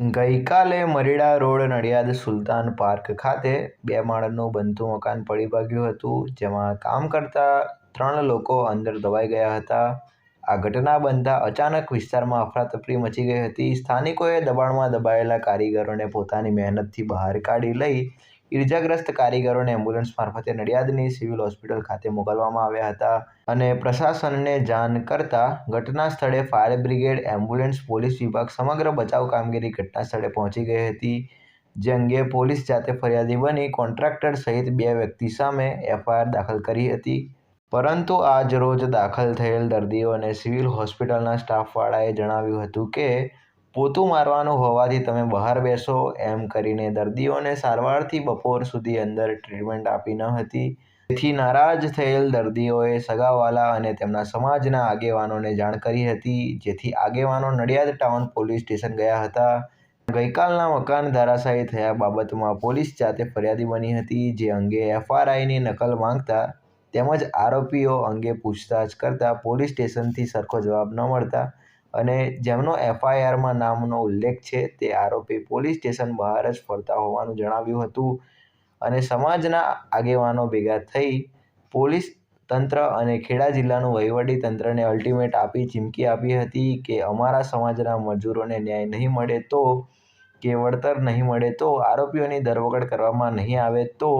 ગઈકાલે Marida road Nadiad Sultan park ખાતે બે માળનું બનતું મકાન પડી ભાગ્યું હતું, જેમાં કામ કરતા ત્રણ લોકો અંદર દબાઈ ગયા હતા. આ ઘટના બનતા અચાનક વિસ્તારમાં અફરાતફરી મચી ગઈ હતી. સ્થાનિકોએ દબાણમાં દબાયેલા કારીગરોને પોતાની મહેનતથી બહાર કાઢી લઈ ઇજાગ્રસ્ત કારીગરોને એમ્બ્યુલન્સ મારફતે નડિયાદની સિવિલ હોસ્પિટલ ખાતે મોકલવામાં આવ્યા હતા અને પ્રશાસનને જાણ કરતા ઘટના સ્થળે ફાયર બ્રિગેડ, એમ્બ્યુલન્સ, પોલીસ વિભાગ સમગ્ર બચાવ કામગીરી ઘટના સ્થળે પહોંચી ગઈ હતી, જે અંગે પોલીસ જાતે ફરિયાદી બની કોન્ટ્રાક્ટર સહિત બે વ્યક્તિ સામે એફઆઈઆર દાખલ કરી હતી. પરંતુ આજ રોજ દાખલ થયેલ દર્દીઓને સિવિલ હોસ્પિટલના સ્ટાફવાળાએ જણાવ્યું હતું કે પોતું મારવાનું હોવાથી તમે બહાર બેસો એમ કરીને દર્દીઓને સારવારથી બપોર સુધી અંદર ટ્રીટમેન્ટ આપી ન હતી. તેથી નારાજ થયેલ દર્દીઓએ સગાવાલા અને તેમના સમાજના આગેવાનોને જાણ કરી હતી, જેથી આગેવાનો નડિયાદ ટાઉન પોલીસ સ્ટેશન ગયા હતા. ગઈકાલના મકાન ધરાશાયી થયા બાબતમાં પોલીસ જાતે ફરિયાદી બની હતી, જે અંગે એફઆરઆઈની નકલ માંગતા તેમજ આરોપીઓ અંગે પૂછતાછ કરતા પોલીસ સ્ટેશનથી સરખો જવાબ ન મળતા અને જેમનો એફઆઈઆરમાં નામનો ઉલ્લેખ છે, તે આરોપી પોલીસ સ્ટેશન બહાર જ ફરતા હોવાનું જણાવ્યું હતું. અને સમાજના આગેવાનો ભેગા થઈ પોલીસ તંત્ર અને ખેડા જિલ્લાનું વહીવટી તંત્રને અલ્ટિમેટ આપી ચીમકી આપી હતી કે અમારા સમાજના મજૂરોને ન્યાય નહીં મળે તો, કે વળતર નહીં મળે તો, આરોપીઓની ધરપકડ કરવામાં નહીં આવે તો,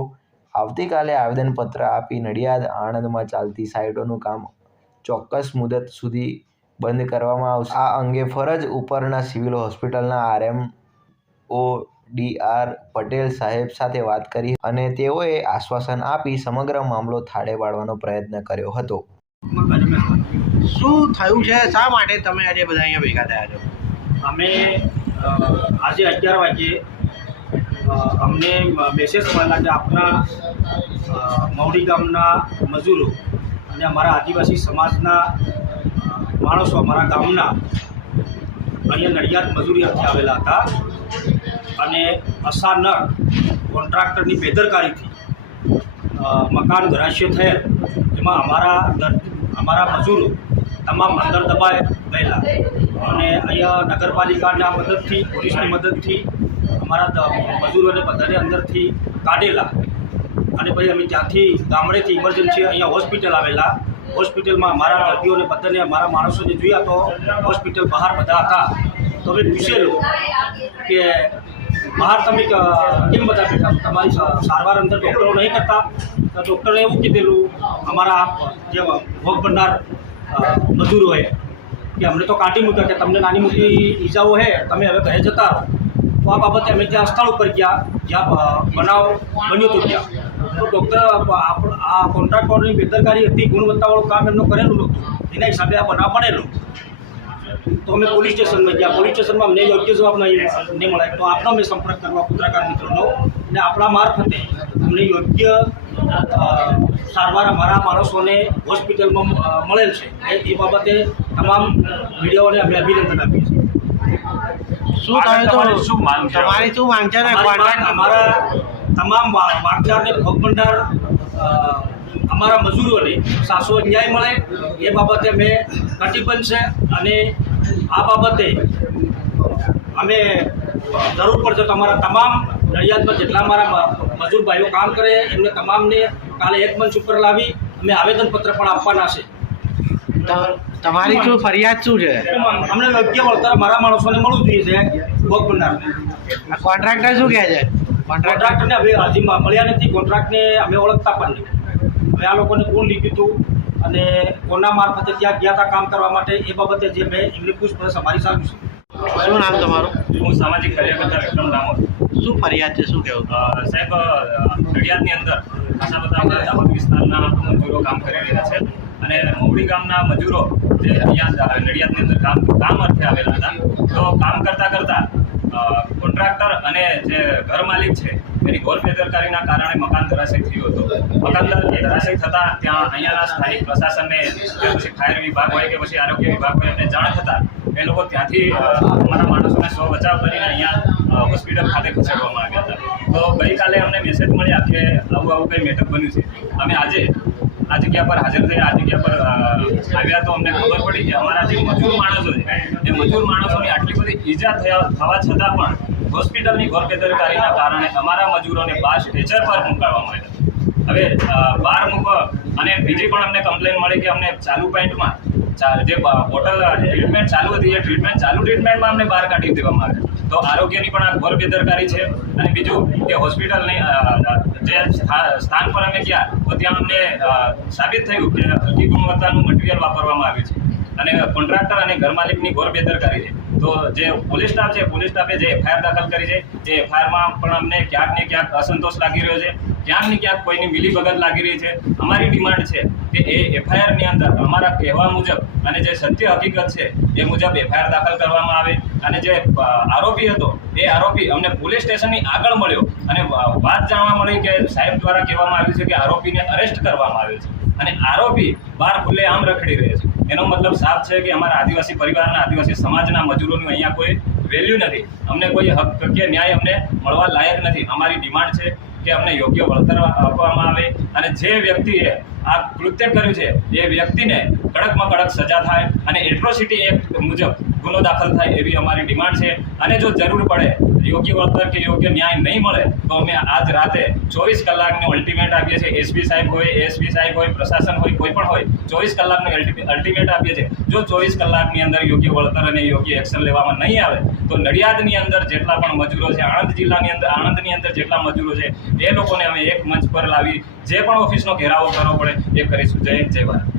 આવતીકાલે આવેદનપત્ર આપી નડિયાદ, આણંદમાં ચાલતી સાઇટોનું કામ ચોક્કસ મુદત સુધી બંધ કરવામાં આવશે. આ અંગે ફરજ ઉપરના સિવિલ હોસ્પિટલના R M O D R Patel સાહેબ સાથે વાત કરી અને તેઓએ આશ્વાસન આપી સમગ્ર મામલો થાળે પાડવાનો પ્રયત્ન કર્યો હતો. શું થયું છે? શા માટે તમે આજે બધા અહીંયા ભેગા થયા છો? અમે આજે અગિયાર વાગ્યે અમને મેસેજ મળેલા કે આપણા મૌડી ગામના મજૂરો અને અમારા આદિવાસી સમાજના માણસો અમારા ગામના અહીંયા નડિયાદ મજૂરી અર્થે આવેલા હતા અને અચાનક કોન્ટ્રાક્ટરની બેદરકારીથી મકાન ધરાશય થયેલ. એમાં અમારા અમારા મજૂરો તમામ અંદર દબાઈ ગયેલા. અને અહીંયા નગરપાલિકાના મદદથી, પોલીસની મદદથી અમારા મજૂરોને બધાને અંદરથી કાઢેલા. અને પછી અમે ત્યાંથી ગામડેથી ઇમરજન્સી અહીંયા હોસ્પિટલ આવેલા. હોસ્પિટલમાં મારા દર્દીઓને બધાને અમારા માણસોને જોયા તો હોસ્પિટલ બહાર બધા હતા. તો અમે પૂછેલું કે બહાર તમે કેમ બધા બેઠા? તમારી સારવાર અંદર ડૉક્ટરો નહીં કરતા? તો ડૉક્ટરે એવું કીધેલું, અમારા જે ભોગ બનનાર મજૂરોએ કે અમને તો કાઢી મૂક્યા કે તમને નાની મોટી ઈજાઓ છે તમે હવે ઘરે જતા તો આ બાબતે અમે ત્યાં સ્થળ ઉપર ગયા, જ્યાં બનાવ બન્યો હતો ત્યાં. તો ડૉક્ટર આ કોન્ટ્રાક્ટરની બેદરકારી હતી ગુણવત્તાવાળું કામ એમનું કરેલું હતું એના હિસાબે આ બનાવ બનેલો તો અમે પોલીસ સ્ટેશનમાં ગયા. પોલીસ સ્ટેશનમાં અમને યોગ્ય જવાબ નહીં નહીં મળે. તો આપનો મેં સંપર્ક કરવા પત્રકાર મિત્રોનો. અને આપણા મારફતે અમને યોગ્ય સારવાર અમારા માણસોને હોસ્પિટલમાં મળેલ છે. એ એ બાબતે તમામ મીડિયાઓને અમે અભિનંદન આપીએ છીએ. શું થયું તો શું? તમારી શું માંગ છે? અમારા તમામ વાગદારને ભોગ અમારા મજૂરોને સાસો ન્યાય મળે એ બાબતે અમે કટિબદ્ધ છે અને આ બાબતે અમે જરૂર પડશે તો અમારા તમામ નડિયાદમાં જેટલા અમારા મજૂર ભાઈઓ કામ કરે એમને તમામને કાલે એક મંચ ઉપર લાવી અમે આવેદનપત્ર પણ આપવાના છે. તમારી શું ફરિયાદ શું છે? અમને યોગ્ય વળતર મારા માણસોને મળવું જોઈએ છે ભોગ બનનારને કોન્ટ્રાક્ટર શું કહે છે? કોન્ટ્રાક્ટરને હવે હજી મળ્યા નથી. કોન્ટ્રાક્ટને અમે ઓળખતા પણ નહીં. હવે આ લોકોને કોણ લીધું હતું અને કોના મારફતે ત્યાં ગયા હતા કામ કરવા માટે એ બાબતે જે મેં એમની પૂછપરછ અમારી ચાલુ છે. શું નામ તમારું? હું સામાજિક કાર્યકર્તા વિક્રમ દામોદ શું ફરિયાદ છે? શું કહેવું? સાહેબ નડિયાદની અંદર ખાસા બધા અમારા દાહોદ વિસ્તારના મજૂરો કામ કરી રહ્યા છે અને મોવડી ગામના મજૂરો જે અહીંયા નડિયાદની અંદર કામ કામ અર્થે આવેલા હતા તો કામ કરતા કરતા કોન્ટ્રાક્ટર અને જે ઘર માલિક છે, એની ઘોર બેદરકારીના કારણે મકાન ધરાશય થયું હતું. મકાન ધરાશય થતાં ત્યાં અહીંયાના સ્થાનિક પ્રશાસનને પછી ફાયર વિભાગ હોય કે પછી આરોગ્ય વિભાગ હોય એમને જાણ થતાં એ લોકો ત્યાંથી અમારા માણસોને સ્વ બચાવ કરીને અહીંયા હોસ્પિટલ ખાતે ખસેડવામાં આવ્યા હતા. તો ગઈકાલે અમને મેસેજ મળ્યા કે આવું આવું કંઈ મેટર બન્યું છે. અમે આજે આ જગ્યા પર હાજર થયા આ જગ્યા પર આવ્યા તો અમને ખબર પડી કે અમારા જે મજૂર માણસો છે, એ મજૂર માણસોની આટલી બધી ઈજા થયા થવા છતાં પણ હોસ્પિટલની ગોરબેદરકારીના કારણે અમારા મજૂરોને બાર સ્ટેચર પર મુકાવવામાં આવ્યા. હવે બાર બહાર મૂકો અને બીજી પણ અમને કમ્પ્લેન મળી કે અમને ચાલુ પોઈન્ટમાં જે બોટલ ટ્રીટમેન્ટ ચાલુ હતી, એ ટ્રીટમેન્ટ ચાલુ ટ્રીટમેન્ટમાં અમને બહાર કાઢી દેવામાં આવે તો આરોગ્યની પણ આ ઘોર બેદરકારી છે. અને બીજું કે હોસ્પિટલની જે સ્થાન પર અમે ગયા, તો ત્યાં અમને સાબિત થયું કે હલકી ગુણવત્તાનું મટીરિયલ વાપરવામાં આવ્યું છે. અને કોન્ટ્રાક્ટર અને ઘર માલિકની ઘોર બેદરકારી છે. તો જે પોલીસ સ્ટાફ છે પોલીસ સ્ટાફે જે એફઆઈઆર દાખલ કરી છે, એ એફઆઈઆરમાં પણ અમને ક્યાંક ને ક્યાંક અસંતોષ લાગી રહ્યો છે. ક્યાંક ને ક્યાંક કોઈની મિલીભગત લાગી રહી છે. અમારી ડિમાન્ડ છે કે એ એફઆઈઆરની અંદર અમારા કહેવા મુજબ અને જે સત્ય હકીકત છે, એ મુજબ એફઆઈઆર દાખલ કરવામાં આવે. અને જે આરોપી હતો, એ આરોપી અમને પોલીસ સ્ટેશનની આગળ મળ્યો. અને વાત જાણવા મળી કે સાહેબ દ્વારા કહેવામાં આવ્યું છે કે આરોપીને અરેસ્ટ કરવામાં આવ્યો છે. અને આરોપી બહાર ખુલ્લે આમ રખડી રહે છે. એનો મતલબ સાફ છે કે અમારા આદિવાસી પરિવારના, આદિવાસી સમાજના મજૂરોનું અહીંયા કોઈ વેલ્યુ નથી. અમને કોઈ હક કે ન્યાય અમને મળવા લાયક નથી. અમારી ડિમાન્ડ છે કે અમને યોગ્ય વળતર આપવામાં આવે અને જે વ્યક્તિએ આ કૃત્ય કર્યું છે, એ વ્યક્તિને કડકમાં કડક સજા થાય અને એટ્રોસિટી એક્ટ મુજબ ગુનો દાખલ થાય એવી અમારી ડિમાન્ડ છે. અને જો જરૂર પડે, યોગ્ય વળતર કે યોગ્ય ન્યાય નહીં મળે, તો અમે આજ રાતે ચોવીસ કલાકનો અલ્ટિમેટ આપીએ છીએ. એસપી સાહેબ હોય એસપી સાહેબ હોય, પ્રશાસન હોય, કોઈ પણ હોય, ચોવીસ કલાકનો અલ્ટિમેટ આપીએ છીએ. જો ચોવીસ કલાકની અંદર યોગ્ય વળતર અને યોગ્ય એક્શન લેવામાં નહીં આવે, તો નડિયાદની અંદર જેટલા પણ મજૂરો છે, આણંદ જિલ્લાની અંદર, આણંદની અંદર જેટલા મજૂરો છે, એ લોકોને અમે એક મંચ પર લાવી, જે પણ ઓફિસનો ઘેરાવો કરવો પડે, એ કરીશું. જય જય ભારત.